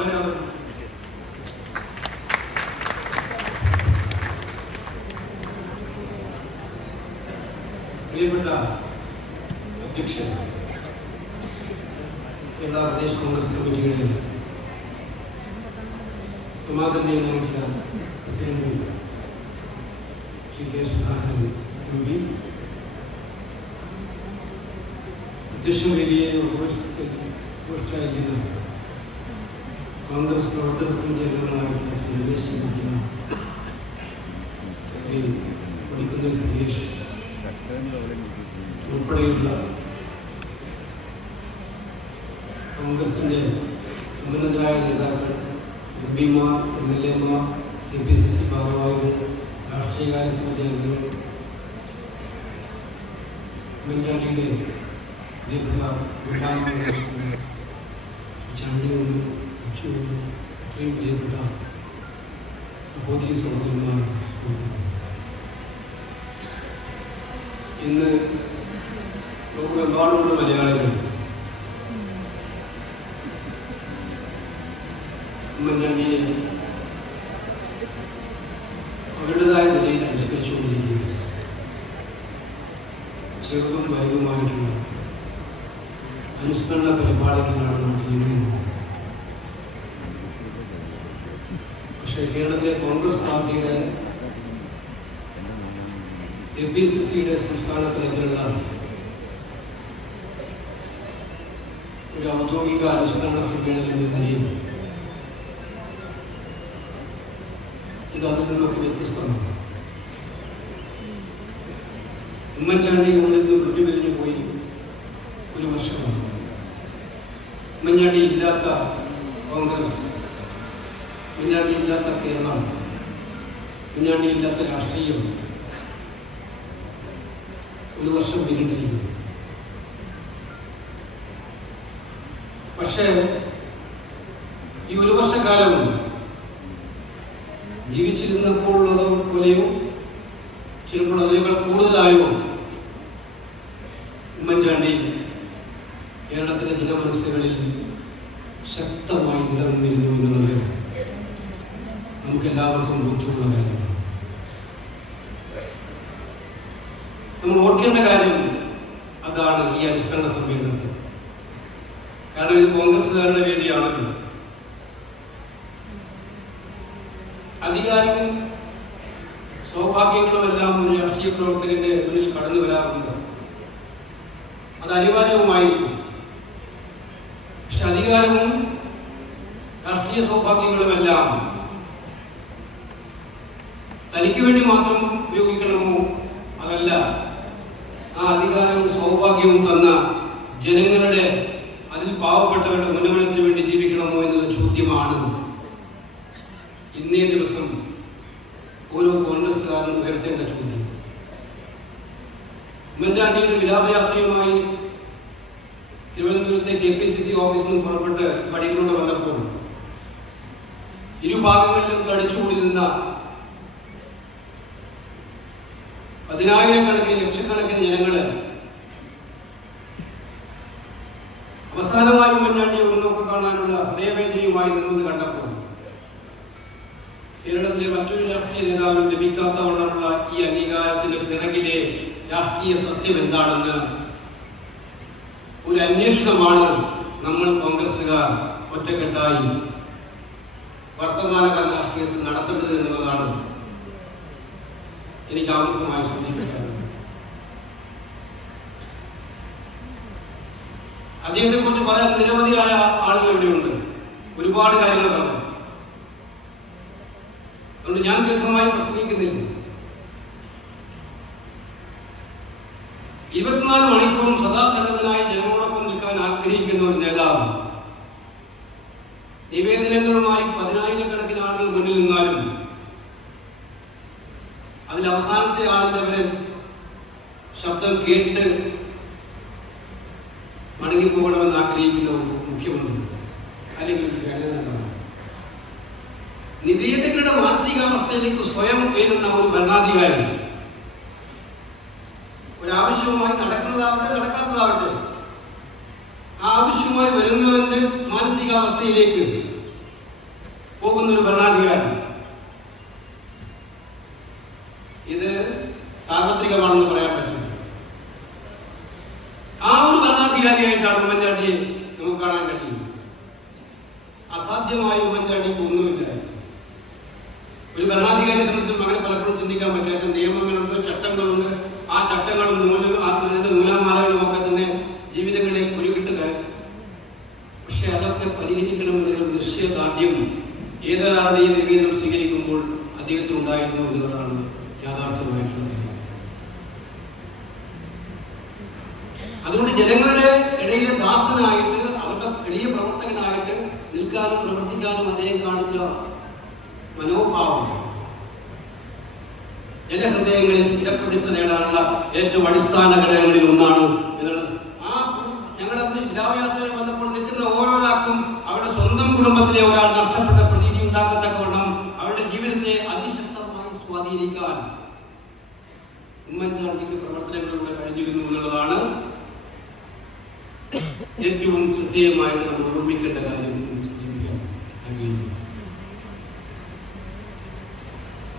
വളരെ വളരെ പ്രിയപ്പെട്ട അധ്യക്ഷൻ കേരള പ്രദേശ് കോൺഗ്രസ് കമ്മിറ്റിയുടെ സമാധാനീയമായിട്ടുള്ള president Shri K Sudhakaran M P അധ്യക്ഷൻ വേദിയെ ഉപേക്ഷിച്ചായിരിക്കുന്ന കോൺഗ്രസ് പ്രവർത്തക സമിതി അംഗങ്ങളായിട്ടുള്ള ശ്രീ രമേശ് ചെന്നിത്തല ശ്രീ കൊടിക്കുന്നിൽ സുരേഷ് ഉൾപ്പെടെയുള്ള കോൺഗ്രസിന്റെ സമ്പന്നരായ നേതാക്കൾ എം പിമാർ എം എൽ എമാർ കെ പി സി സി ഭാരവാഹികൾ രാഷ്ട്രീയകാര്യ സമിതി അംഗങ്ങൾ ഉമ്മൻചാണ്ടിയുടെ പ്രിയപ്പെട്ട വിഭാഗങ്ങൾ അച്ചുവൊന്നും അത്രയും പ്രിയപ്പെട്ട സഹോദരി സഹോദരന്മാർ ഇന്ന് ലോകമെമ്പാടുമുള്ള മലയാളികൾ ഉമ്മൻചാണ്ടിയെ അവരുടേതായ നിലയിൽ അനുസ്കരിച്ചുകൊണ്ടിരിക്കുകയാണ് ചെറുതും വലുതുമായിട്ടുള്ള അനുസ്മരണ പരിപാടികളാണ് നാട്ടിൽ നിന്നും പക്ഷേ കേരളത്തിലെ കോൺഗ്രസ് പാർട്ടിയുടെ എ പി സി സിയുടെ സംസ്ഥാന തലത്തിലുള്ള ഒരു ഔദ്യോഗിക അനുസ്മരണ സമ്മേളനം എന്ന നിലയിൽ ഇത് അതിൽ നിന്നൊക്കെ വ്യത്യസ്തമാണ്. ഉമ്മൻചാണ്ടി ഉള്ളിൽ നിന്ന് വിട്ടുപിരിഞ്ഞു പോയി ഒരു വർഷമാണ്. ഉമ്മൻചാണ്ടി ഇല്ലാത്ത കോൺഗ്രസ് ഉമ്മൻചാണ്ടി ഇല്ലാത്ത കേരളം ഉമ്മൻചാണ്ടി ഇല്ലാത്ത രാഷ്ട്രീയം ഒരു വർഷം പിന്നിട്ടിരിക്കുന്നു. പക്ഷേ ഈ ഒരു വർഷക്കാലവും ജീവിച്ചിരുന്നപ്പോഴുള്ളതും പോലെയോ ചിലപ്പോൾ അതിനേക്കാൾ കൂടുതലായോ ഉമ്മൻചാണ്ടി കേരളത്തിലെ ജനമനസ്സുകളിൽ ശക്തമായി നിലനിന്നിരുന്നു എന്നുള്ളത് നമുക്ക് എല്ലാവർക്കും ബോധ്യമുള്ള കാര്യമാണ് നമ്മൾ ഓർക്കേണ്ട കാര്യം അതാണ് ഈ അനുസ്മരണ സമ്മേളനത്തിൽ. കാരണം ഇത് കോൺഗ്രസ്സുകാരുടെ വേദിയാണല്ലോ. അധികാരവും സൗഭാഗ്യങ്ങളും എല്ലാം ഒരു രാഷ്ട്രീയ പ്രവർത്തകന്റെ മുന്നിൽ കടന്നു വരാറുണ്ട്. അത് അനിവാര്യവുമായിരിക്കും. പക്ഷെ അധികാരവും രാഷ്ട്രീയ സൗഭാഗ്യങ്ങളുമെല്ലാം തനിക്ക് വേണ്ടി മാത്രം ഉപയോഗിക്കണമോ അതല്ല ആ അധികാരവും സൗഭാഗ്യവും തന്ന ജനങ്ങളുടെ അതിൽ പാവപ്പെട്ടവരുടെ ഉന്നമനത്തിന് വേണ്ടി ജീവിക്കണമോ എന്നത് ചോദ്യമാണ്. ഇന്നേ ദിവസം ഓരോ കോൺഗ്രസ്സുകാരനും ഉയർത്തേണ്ട ചോദ്യം. ഉമ്മൻചാണ്ടിയുടെ വിലാപയാത്രയുമായി തിരുവനന്തപുരത്തെ കെ പി സി സി ഓഫീസിൽ നിന്ന് പുറപ്പെട്ട് പടികളോട് വന്നപ്പോൾ ഇരുഭാഗങ്ങളിലും തടിച്ചുകൂടി നിന്ന പതിനായിരക്കണക്കിന് ലക്ഷക്കണക്കിന് ജനങ്ങൾ അവസാനമായി ഉമ്മൻചാണ്ടി ഒരു നോക്ക് കാണാനുള്ള ഹൃദയവേദനയുമായി നിന്നത് കണ്ടപ്പോൾ കേരളത്തിലെ മറ്റൊരു രാഷ്ട്രീയ നേതാവിനും ലഭിക്കാത്ത വണ്ണമുള്ള ഈ അംഗീകാരത്തിന് പിറകിലെ രാഷ്ട്രീയ സത്യം എന്താണെന്ന് ഒരു അന്വേഷണമാണ് നമ്മൾ കോൺഗ്രസ്സുകാർ ഒറ്റക്കെട്ടായി വർത്തമാനകാല രാഷ്ട്രീയത്തിൽ നടത്തേണ്ടത് എന്നുള്ളതാണ് എനിക്ക് ആമുഖമായി സൂചിപ്പിക്കാറുണ്ട് അദ്ദേഹത്തെ കുറിച്ച് പറയാൻ നിരവധിയായ ആളുകൾ ഇവിടെയുണ്ട്. ഒരുപാട് കാര്യങ്ങൾ പറഞ്ഞു. അതുകൊണ്ട് ഞാൻ ദീർഘമായി പ്രസംഗിക്കുന്നില്ല. ഇരുപത്തിനാല് മണിക്കൂറും സദാസന്നദ്ധനായി ജനങ്ങളോടൊപ്പം നിൽക്കാൻ ആഗ്രഹിക്കുന്ന ഒരു നേതാവ്. നിവേദനങ്ങളുമായി പതിനായിരക്കണക്കിന് ആളുകൾ മുന്നിൽ നിന്നാലും അതിൽ അവസാനത്തെ ആളുടെ ശബ്ദം കേട്ട് മടങ്ങിപ്പോകണമെന്ന് ആഗ്രഹിക്കുന്ന മുഖ്യമന്ത്രി അല്ലെങ്കിൽ നിവേദകരുടെ മാനസികാവസ്ഥയിലേക്ക് സ്വയം ഉയരുന്ന ഒരു ഭരണാധികാരി ഒരാവശ്യവുമായി നടക്കുന്നതാവട്ടെ നടക്കാത്തതാവട്ടെ ആവശ്യവുമായി വരുന്നവന്റെ മാനസികാവസ്ഥയിലേക്ക് പോകുന്ന ഒരു ഭരണാധികാരി. ഇത് സാർവത്രികമാണെന്ന് പറയാൻ പറ്റില്ല. ആ ഒരു ഭരണാധികാരിയായിട്ടാണ് ഉമ്മൻചാണ്ടിയെ നമുക്ക് കാണാൻ കഴിയും അസാധ്യമായ ഉമ്മൻചാണ്ടിക്ക് ഒന്നുമില്ല. ഒരു ഭരണാധികാരിയെ സംബന്ധിച്ച് അങ്ങനെ പലപ്പോഴും ചിന്തിക്കാൻ പറ്റാത്ത നിയമങ്ങളുണ്ട് ചട്ടങ്ങളുണ്ട്. ആ ചട്ടങ്ങളും നൂൽ നൂലാമാലകളും ഒക്കെ തന്നെ ജീവിതങ്ങളെ കുരുകിട്ട് കയറ്റും പക്ഷെ അതൊക്കെ പരിഹരിക്കണമെന്നുള്ള നിശ്ചയദാർഢ്യം ഏതൊരാളുടെ ഈ നിവേദനം സ്വീകരിക്കുമ്പോൾ അദ്ദേഹത്തിന് ഉണ്ടായിരുന്നു എന്നുള്ളതാണ് യാഥാർത്ഥ്യമായിട്ടുള്ള കാര്യം. അതുകൊണ്ട് ജനങ്ങളുടെ ഇടയിലെ ദാസനായിട്ട് അവരുടെ എളിയ പ്രവർത്തകനായിട്ട് നിൽക്കാനും പ്രവർത്തിക്കാനും അദ്ദേഹം കാണിച്ച മനോഭാവം ജനഹൃദയങ്ങളിൽ സ്ഥിരപ്രതിഷ്ഠ നേടാനുള്ള ഏറ്റവും അടിസ്ഥാന ഘടകങ്ങളിൽ ഒന്നാണ് എന്നുള്ളത് ആ ഞങ്ങൾ അന്ന് യാത്രയിൽ വന്നപ്പോൾ കുടുംബത്തിലെ ഒരാൾ നഷ്ടപ്പെട്ട പ്രതീതി ഉണ്ടാക്കത്തക്കവണ്ണം അവരുടെ ജീവിതത്തെ അതിശക്തമായി സ്വാധീനിക്കാൻ ഉമ്മൻചാണ്ടിക്ക് പ്രവർത്തനങ്ങളിലൂടെ കഴിഞ്ഞിരുന്നു എന്നുള്ളതാണ് ഏറ്റവും ശ്രദ്ധേയമായിട്ട് നമ്മൾ ഓർമ്മിക്കേണ്ട കാര്യം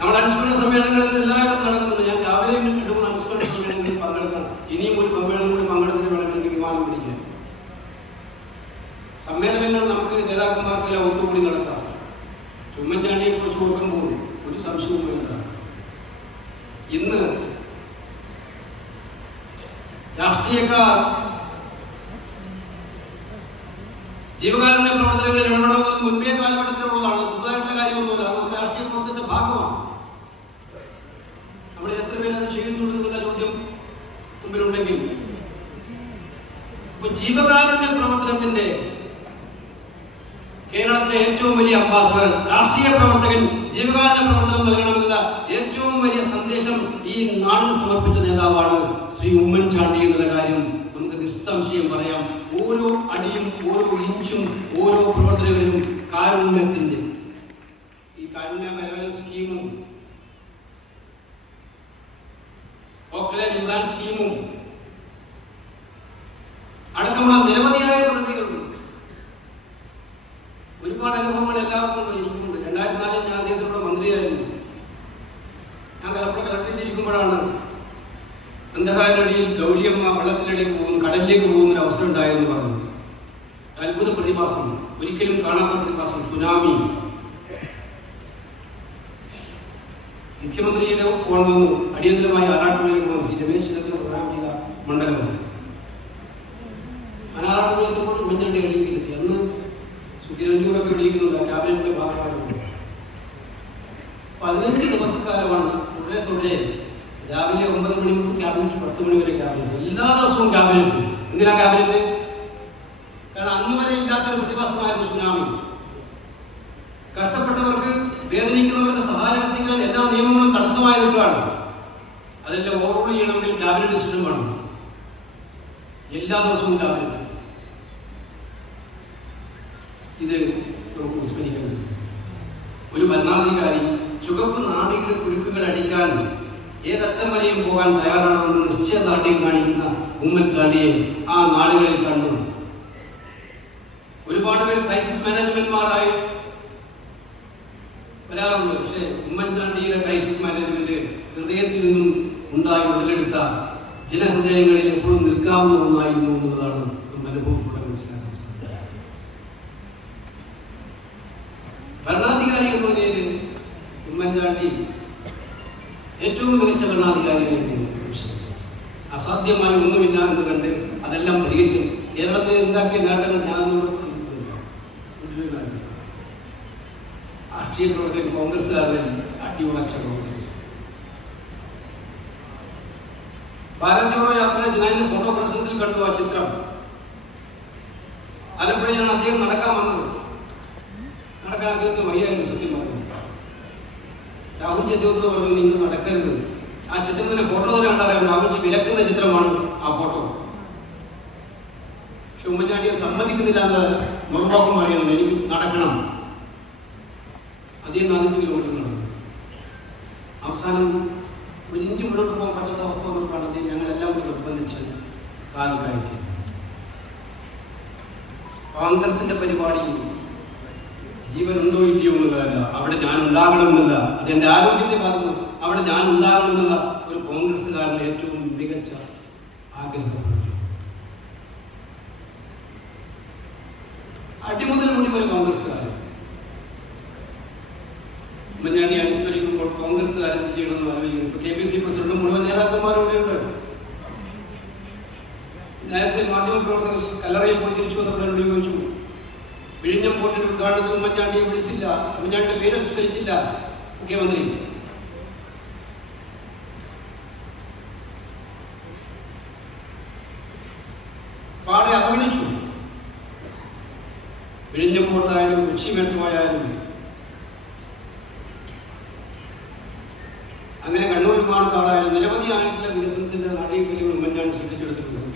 നമ്മൾ അനുസ്മരണ സമ്മേളനങ്ങളിൽ എല്ലായിടത്തും നടക്കുന്നുണ്ട് ഞാൻ രാവിലെയും രണ്ടു മൂന്ന് അനുസ്മരണ സമ്മേളനങ്ങളിൽ പങ്കെടുക്കണം ഇനിയും ഒരു സമ്മേളനം കൂടി പങ്കെടുത്തിട്ട് വേണം എനിക്ക് വിമാനം പിടിക്കാൻ സമ്മേളനങ്ങൾ നമുക്ക് നേതാക്കന്മാർക്ക് ഒത്തുകൂടി നടത്താം ഉമ്മൻചാണ്ടിയെ കുറിച്ച് ഓർക്കുമ്പോൾ ഒരു സംശയവും വേണ്ട ഇന്ന് രാഷ്ട്രീയക്കാർ ജീവകാരുണ്യ പ്രവർത്തനങ്ങളിൽ ഇടപെടുന്നത് മുൻപേ കാലഘട്ടത്തിലുള്ളതാണ്. പുതുതായിട്ടുള്ള കാര്യമൊന്നുമില്ല. അത് രാഷ്ട്രീയ പ്രവർത്തനത്തിന്റെ ഭാഗമാണ്. നമ്മൾ എത്ര പേര് അത് ചെയ്യുന്നുണ്ടെന്നുള്ള ചോദ്യം മുമ്പിലുണ്ടെങ്കിൽ. ഇപ്പൊ ജീവകാരുണ്യ പ്രവർത്തനത്തിന്റെ കേരളത്തിലെ ഏറ്റവും വലിയ അംബാസഡർ രാഷ്ട്രീയ പ്രവർത്തകൻ ജീവകാരുണ്യ പ്രവർത്തനം നൽകണമെന്നുള്ള ഏറ്റവും വലിയ സന്ദേശം ഈ നാടിന് സമർപ്പിച്ച നേതാവാണ് ശ്രീ ഉമ്മൻചാണ്ടി എന്നുള്ള കാര്യം നമുക്ക് നിസ്സംശയം പറയാം. ഓരോ അടിയും ഓരോ ഇഞ്ചും ഓരോ പ്രവർത്തനങ്ങളും കാരുണ്യത്തിന്റെ ഈ കാരുണ്യ മരവന സ്കീമും. ഇംപ്ലാൻ സ്കീമും. അടക്കമുള്ള നിരവധിയായ പദ്ധതികളുണ്ട് ഒരുപാട് അനുഭവങ്ങൾ എല്ലാവർക്കും ഉണ്ട്, രണ്ടായിരത്തി നാലിൽ ഞാൻ അദ്ദേഹത്തിനോട് മന്ത്രിയായിരുന്നു. ഞാൻ കലപ്പുറ കലക്ടറേറ്റ് ഇരിക്കുമ്പോഴാണ് ഗൗരിയമ്മ വെള്ളത്തിലേക്ക് പോകുന്നു കടലിലേക്ക് പോകുന്ന. അവസരം ഉണ്ടായെന്ന് പറഞ്ഞു. അത്ഭുത പ്രതിഭാസം. ഒരിക്കലും കാണാത്ത പ്രതിഭാസം. സുനാമി. മുഖ്യമന്ത്രിയുടെ ഫോൺ വന്നു. അടിയന്തരമായി ആറാട്ടുപുഴയിൽ പോകുന്നു ശ്രീ രമേശ് ചെന്നിത്തല പ്രധാനം മണ്ഡലമാണ് മണ്ഡലം ഞാൻ ആറാട്ടുപുഴ നിയമങ്ങളും അതിന്റെ ഓവർറോൾ ചെയ്യണമെങ്കിൽ ക്യാബിനറ്റ് ഡിസിഷൻ വേണം എല്ലാ ദിവസവും ക്യാബിനറ്റ് ഇത് നമുക്ക് വിസ്മരിക്കുന്നത് ഒരു ഭരണാധികാരി ചുവപ്പ് നാടിയുടെ കുരുക്കുകൾ അടിക്കാൻ ഏതറ്റം വരെയും പോകാൻ തയ്യാറാണെന്ന് നിശ്ചയദാർഢ്യം കാണിക്കുന്ന ഉമ്മൻചാണ്ടിയെ ആ നാടുകളിൽ കണ്ടു. ഒരുപാട് പേർ ക്രൈസിസ് മാനേജ്മെന്റ്മാരായി വരാറുണ്ട്. പക്ഷേ ഉമ്മൻചാണ്ടിയുടെ ക്രൈസിസ് മാനേജ്മെന്റ് ഹൃദയത്തിൽ നിന്നും ഉണ്ടായി ഉടലെടുത്ത ജനഹൃദയങ്ങളിൽ എപ്പോഴും നിൽക്കാവുന്ന ഒന്നായിരുന്നു എന്നുള്ളതാണ് അനുഭവത്തിലൂടെ മനസ്സിലാക്കാൻ സാധിക്കുന്നത് ഭരണാധികാരി എന്ന നിലയിൽ ഉമ്മൻചാണ്ടി ഏറ്റവും മികച്ച ഭരണാധികാരിയായിരുന്നു അസാധ്യമായി ഒന്നുമില്ല എന്ന് കണ്ട് അതെല്ലാം പരിഹരിക്കും കേരളത്തിൽ ഉണ്ടാക്കിയ നേട്ടങ്ങൾ ഞാനൊന്നും. രാഷ്ട്രീയ പ്രവർത്തകൻ കോൺഗ്രസ്സുകാരൻ അടിയുറച്ച കോൺഗ്രസ് ഭാരത് ജോഡോ യാത്ര ഞാൻ ഫോട്ടോ പ്രസംഗത്തിൽ കണ്ടു ആ ചിത്രം. ആലപ്പുഴയിലാണ് അദ്ദേഹം നടക്കാൻ വന്നത്. നടക്കാൻ അദ്ദേഹത്തിന് വയ്യായിരുന്നു സത്യം പറഞ്ഞു രാഹുൽജി അദ്ദേഹത്തോട് പറഞ്ഞു നിങ്ങൾ നടക്കരുത്. ആ ചിത്രത്തിന്റെ ഫോട്ടോ തന്നെ കണ്ടറിയാം. രാഹുൽജി വിലക്കുന്ന ചിത്രമാണ് ആ ഫോട്ടോ. പക്ഷെ ഉമ്മൻചാണ്ടിയെ സമ്മതിക്കുന്നില്ല എന്ന് മറുപടി അറിയുന്നു എനിക്ക് നടക്കണം. കാലം കയറ്റി കോൺഗ്രസിന്റെ പരിപാടി ജീവനുണ്ടോ ഇല്ലയോ എന്നുള്ളതല്ല അവിടെ ഞാൻ ഉണ്ടാകണമെന്നില്ല അതെന്റെ ആരോഗ്യത്തെ പറഞ്ഞു അവിടെ ഞാൻ ഉണ്ടാകണമെന്നുള്ള ഒരു കോൺഗ്രസ്സുകാരന്റെ ഏറ്റവും മികച്ച ആഗ്രഹമാണ്. അടിമുതൽ മുടി ഒരു കോൺഗ്രസ്സുകാരൻ ഉമ്മൻചാണ്ടി അനുസ്മരിക്കുമ്പോൾ കോൺഗ്രസ്സുകാരെന്ത് ചെയ്യണമെന്ന് ആലോചിക്കുന്നു. കെ പി സി പ്രസിഡന്റും മുഴുവൻ നേതാക്കന്മാരും ഇവിടെയുണ്ട്. നേരത്തെ മാധ്യമപ്രവർത്തകർ കല്ലറയിൽ പോയി തിരിച്ചു വന്നപ്പോൾ എന്നോട് ചോദിച്ചു വിഴിഞ്ഞം പോർട്ടിന്റെ ഉദ്ഘാടനത്തിൽ ഉമ്മൻചാണ്ടിയെ വിളിച്ചില്ല ഉമ്മൻചാണ്ടിയുടെ പേര് അനുസ്മരിച്ചില്ല മുഖ്യമന്ത്രി. പാടെ അവഗണിച്ചു വിഴിഞ്ഞം പോർട്ടായാലും കൊച്ചി മെട്രോ ആയാലും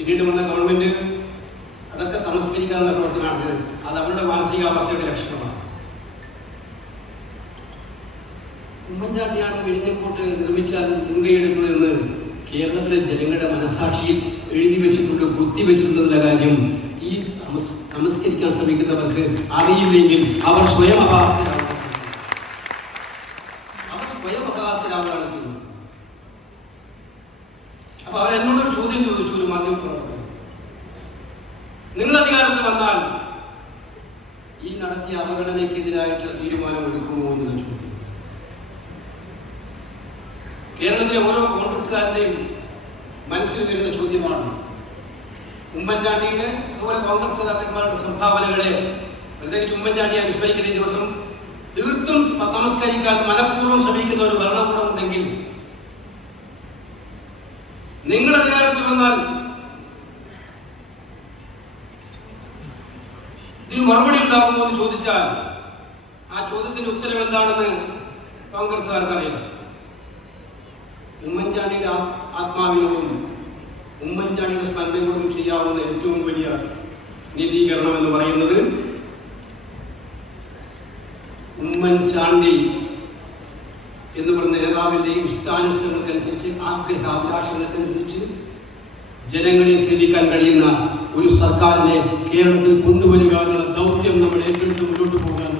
പിന്നീട് വന്ന ഗവൺമെന്റ് അതൊക്കെ തമസ്കരിക്കാനുള്ള പ്രവർത്തനം നടത്തിയത് അത് അവരുടെ മാനസികാവസ്ഥയുടെ ലക്ഷണമാണ്. ഉമ്മൻചാണ്ടിയാണ് വിഴിഞ്ഞപ്പോട്ട് നിർമ്മിച്ചാൽ മുൻകൈയെടുക്കുന്നതെന്ന് കേരളത്തിലെ ജനങ്ങളുടെ മനസാക്ഷിയിൽ എഴുതി വെച്ചിട്ടുണ്ട് കുത്തി വെച്ചിട്ടുണ്ടെന്ന കാര്യം ഈ തമസ്- തമസ്കരിക്കാൻ ശ്രമിക്കുന്നവർക്ക് അറിയില്ലെങ്കിൽ അവർ സ്വയം അപഹാസ്യരാണ് അവർ സ്വയം അപഹാസ്യരാവുകയാണ് ചെയ്യുന്നത് അപ്പൊ അവർ എന്നോടൊരു ചോദ്യം ചോദിച്ചു ഒരു മാധ്യമപ്രവർത്തകൻ നിങ്ങൾ അധികാരത്തിൽ വന്നാൽ ഈ നടത്തിയ അവഗണനയ്ക്കെതിരായിട്ടുള്ള തീരുമാനം എടുക്കുമോ ചോദിക്കും കേരളത്തിലെ ഓരോ കോൺഗ്രസ്സുകാരുടെയും മനസ്സിൽ വരുന്ന ചോദ്യമാണ് ഉമ്മൻചാണ്ടിയുടെ അതുപോലെ കോൺഗ്രസ് നേതാക്കന്മാരുടെ സംഭാവനകളെ പ്രത്യേകിച്ച് ഉമ്മൻചാണ്ടിയെ അനുസ്മരിക്കുന്ന ഈ ദിവസം തീർത്തും നമസ്കരിക്കാൻ മനഃപൂർവം ശ്രമിക്കുന്ന ഒരു ഭരണകൂടം ഉണ്ടെങ്കിൽ നിങ്ങൾ അധികാരത്തിൽ വന്നാൽ ഇതിന് മറുപടി ഉണ്ടാകുമോ എന്ന് ചോദിച്ചാൽ ആ ചോദ്യത്തിന്റെ ഉത്തരം എന്താണെന്ന് കോൺഗ്രസ്സുകാർക്ക് അറിയാം ഉമ്മൻചാണ്ടിയുടെ ആ- ആത്മാവിനോടും ഉമ്മൻചാണ്ടിയുടെ സ്മരണയോടും ചെയ്യാവുന്ന ഏറ്റവും വലിയ നീതീകരണം എന്ന് പറയുന്നത് ഉമ്മൻചാണ്ടി എന്ന് പറയുന്ന നേതാവിന്റെ ഇഷ്ടാനിഷ്ടങ്ങൾക്കനുസരിച്ച് ആഗ്രഹാഭിലാഷങ്ങൾക്കനുസരിച്ച് ജനങ്ങളെ സേവിക്കാൻ കഴിയുന്ന ഒരു സർക്കാരിനെ കേരളത്തിൽ കൊണ്ടുവരിക എന്നുള്ള ദൗത്യം നമ്മൾ ഏറ്റെടുത്ത് മുന്നോട്ട് പോകാൻ